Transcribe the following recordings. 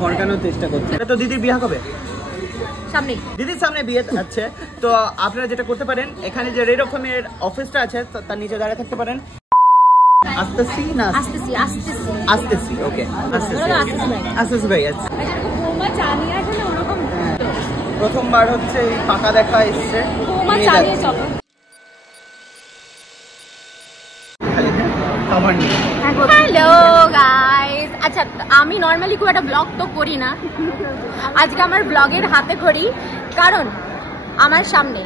ভড়কানোর চেষ্টা করছে। তো দিদির বিয়ে কবে? সামনে, দিদির সামনে বিয়ে আছে। তো আপনারা যেটা করতে পারেন, এখানে যে রেড এফএমের অফিসটা আছে তার নিচে দাঁড়িয়ে থাকতে পারেন। আসতেছি না আসতেছি আসতেছি আসতেছি ওকে আসতেছি ভাই। আচ্ছা প্রথমবার হচ্ছে এই পাকা দেখা এসছে। হ্যালো গাইস, আচ্ছা আমি নর্মালি খুব একটা ব্লগ তো করি না, আজকে আমার ব্লগের হাতে খড়ি, কারণ আমার সামনে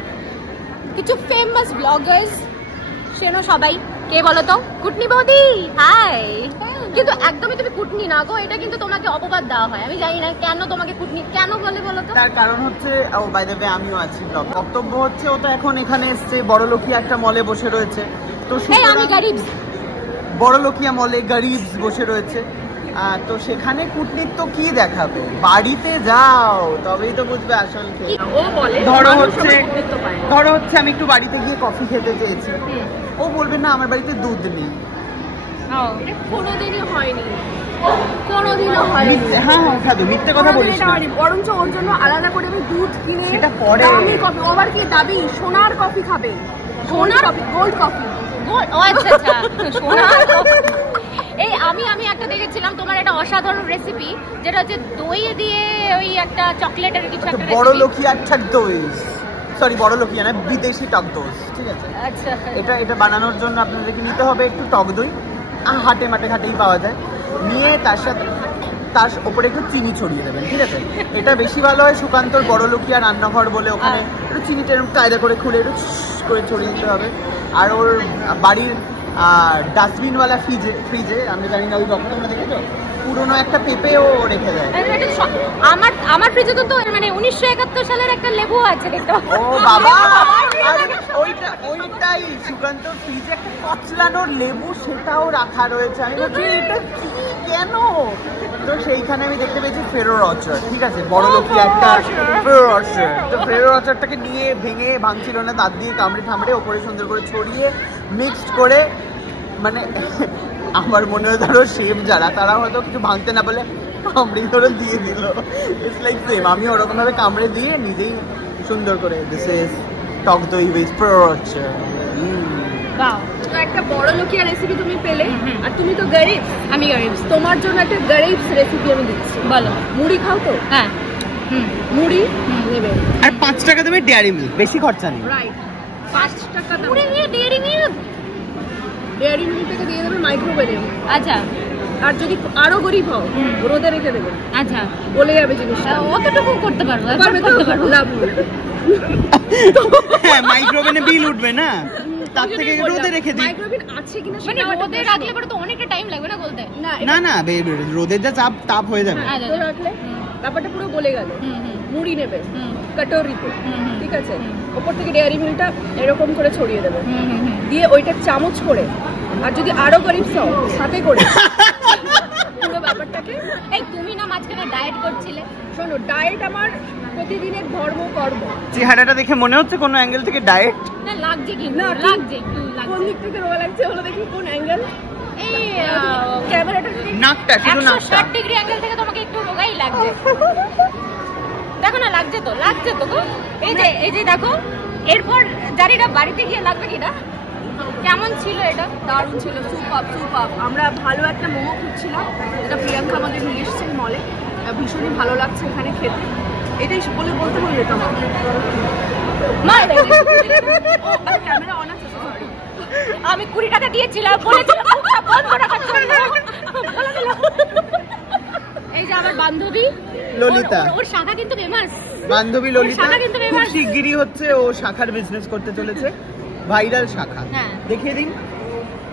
কিছু ফেমাস ব্লগার্স, চেনো সবাই, কে বলো তো? কুটনি বৌদি, হাই। কিন্তু একদমই তুমি কুটনি না গো, এটা কিন্তু তোমাকে অপবাদ দেওয়া হয়। আমি জানি না কেন তোমাকে কুটনি কেন বলে বলো তো। তার কারণ হচ্ছে ও বাই দ্য ওয়ে আমিও আছি ব্লগ। বক্তব্য হচ্ছে ও তো এখন এখানে এসছে, বড়লোকিয়া একটা মলে বসে রয়েছে। তো আমি গরিব, বড়লোকিয়া মলে গরিব বসে রয়েছে। তো সেখানে কুটনির তো কি দেখাবে? বাড়িতে যাও তবেই তো বুঝবে আসল খেয়ে। ধরো হচ্ছে আমি একটু বাড়িতে গিয়ে কফি খেতে চেয়েছি, ও বলবে না আমার বাড়িতে দুধ নেই। কোনোদিনই হয়নি, কোনোদিনও হয়নি। হ্যাঁ খাদু, মিথ্যে কথা বলিস না। বরঞ্চ ওর জন্য আলাদা করে আমি দুধ কিনে সেটা পরে দামি কফি, ওবার কি দাবি সোনার কফি খাবে, সোনার কফি, গোল্ড কফি। ও আচ্ছা আচ্ছা, সোনার কফি। এই আমি একটা দেখেছিলাম তোমার একটা অসাধারণ রেসিপি, যেটা হচ্ছে দই দিয়ে ওই একটা চকলেটের কিছু একটা রেসিপি। বড়লোকিয়া একটা দই, সরি বড়লোকিয়া না, বিদেশি টক দই, ঠিক আছে? আচ্ছা, এটা বানানোর জন্য আপনাদেরকে নিতে হবে একটু টক দই, হাটে মাঠে ঘাটেই পাওয়া যায়। নিয়ে তার সাথে তার উপরে একটু চিনি ছড়িয়ে দেবেন, ঠিক আছে? এটা বেশি ভালো হয় সুকান্তর বড়লোকিয়া রান্নাঘর বলে, ওখানে একটু চিনিটা এরকম কায়দা করে খুলে একটু করে ছড়িয়ে দিতে হবে। আর ওর বাড়ির ডাস্টবিনওয়ালা ফ্রিজে আমি জানি না ওই রকম দেখেছো, পুরোনো একটা পেঁপেও রেখে দেয়। আমার ফ্রিজে তো মানে 1971 সালের একটা লেবু আছে, দেখতে পাচ্ছ? ও বাবা, ওইটাই সুকান্ত ফ্রিজে একটা কচলানোর লেবু, সেটাও রাখা রয়েছে। আমি বলছি এটা কি, কেন? তো সেইখানে আমি দেখতে পেয়েছি ফেরোর অচার, ঠিক আছে? বড়লোকিয়া একটা ফেরোর অচার। তো ফেরোর অচারটাকে নিয়ে ভেঙে ভাঙছিল না, তার দিয়ে কামড়ে ওপরে সুন্দর করে ছড়িয়ে মিক্সড করে, মানে আমার মনে হয় ধরো শেফ যারা, তারা হয়তো কিছু ভাঙতে না বলে কামড়ে ধরে দিয়ে দিল। ইটস লাইক সেম, আমি ওরকম ভাবে কামড়ে দিয়ে নিজেই সুন্দর করে দিস ইজ টক দই উইথ ফেরোর অচার। তো একটা বড়লোকিয়া রেসিপি তুমি পেলে, আর তুমি তো গরিব, আমি গরিব, তোমার জন্য একটা গরিব রেসিপি আমি দিচ্ছি। বলো। মুড়ি খাও তো? হ্যাঁ, মুড়ি নেবে আর 5 টাকা দেবে ডেয়ারি মিল্ক, বেশি খরচা নেই। রাইট, 5 টাকা দাম। মুড়ি দিয়ে ডেয়ারি মিল্ক, ডেয়ারি মিল্কটাকে দিয়ে দেবে মাইক্রোওয়েভে। আচ্ছা। আর যদি আরো গরিব হও, রোদে রেখে দেবে। আচ্ছা, বলে যাবে জিনিসটা। অতটুকু করতে পারবো, করতে পারবো। লাভ হ্যাঁ, মাইক্রোওয়েভে বিল উঠবে না, তার থেকে রোদে রেখে দিই। মাইক্রোওয়েভ আছে কিনা মানে রোদে রাখলে পরে তো অনেকটা টাইম লাগবে না বলতে? না রোদের যা তাপ হয়ে যাবে। রাখলে ব্যাপারটা পুরো গলে গেল। মুড়ি নেবে কাটোরিতে, ঠিক আছে? ওপর থেকে ডেয়ারি মিল্কটা এরকম করে ছড়িয়ে দেবে, দিয়ে ওইটা চামচ করে, আর যদি আরো গরিব চাও সাথে করে পুরো ব্যাপারটাকে। এই তুমি না মাঝখানে ডায়েট করছিলে? শোনো, ডায়েট আমার প্রতিদিনের ধর্ম কর্ম। চেহারাটা দেখে মনে হচ্ছে কোনো অ্যাঙ্গেল থেকে ডায়েট না লাগছে, কি না লাগছে? কোন দিক থেকে রোয়া লাগছে হলো দেখি কোন অ্যাঙ্গেল। এই ক্যামেরাটা নাকটা, শুধু নাকটা 160 ডিগ্রি অ্যাঙ্গেল থেকে তোমাকে একটু রোগাই লাগছে। দেখো না, লাগছে তো গো। এই যে দেখো, এরপর জানিনা বাড়িতে গিয়ে লাগবে কিনা। কেমন ছিল এটা? দারুণ ছিল, সুপার। আমরা ভালো একটা মোমো খুঁজছিলাম, যেটা প্রিয়াঙ্কা আমাদের নিয়ে এসেছে মলে। ভীষণই ভালো লাগছে এখানে খেতে। এটাই বলতে বললে তো ক্যামেরা অন আছে। আমি 20 টাকা দিয়েছিলাম, বলেছিলাম এই যে আমার বান্ধবী ললিতা, ওর শাখা কিন্তু ফেমাস। বান্ধবী ললিতা খুব শিগগিরই হচ্ছে ও শাখার বিজনেস করতে চলেছে, ভাইরাল শাখা। দেখিয়ে দিন।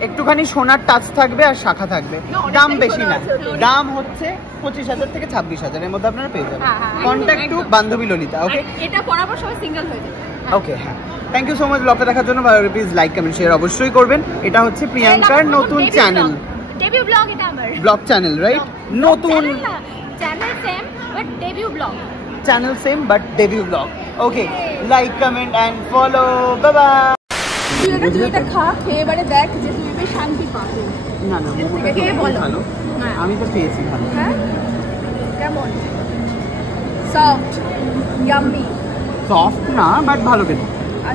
একটুখানি সোনার টাচ থাকবে আর শাখা থাকবে, দাম বেশি না, দাম হচ্ছে 25,000 থেকে 26,000 এর মধ্যে আপনারা পেয়ে যাবেন। কন্ট্যাক্ট টু বান্ধবী ললিতা। ওকে, এটা পরাবার সবাই সিঙ্গেল হয়ে যাবে। ওকে, হ্যাঁ, থ্যাংক ইউ সো মাচ ব্লগটা দেখার জন্য। প্লিজ লাইক কমেন্ট শেয়ার অবশ্যই করবেন। এটা হচ্ছে প্রিয়াঙ্কার নতুন চ্যানেল, ডেবিউ ব্লগ। এটা আমার ব্লগ চ্যানেল, রাইট? নতুন channel same but debut vlog, channel same but debut vlog. Okay, like comment and follow, bye bye. তুই এটা খা, খেয়ে এবারে দেখ যে তুই বেশ শান্তি পাবি। না না, মোমোটা খেয়ে তো বলো। ভালো। হ্যাঁ। আমি তো পেয়েছি ভালো। হ্যাঁ কেমন? Soft, yummy. সফট না, বাট ভালো খেতে। আর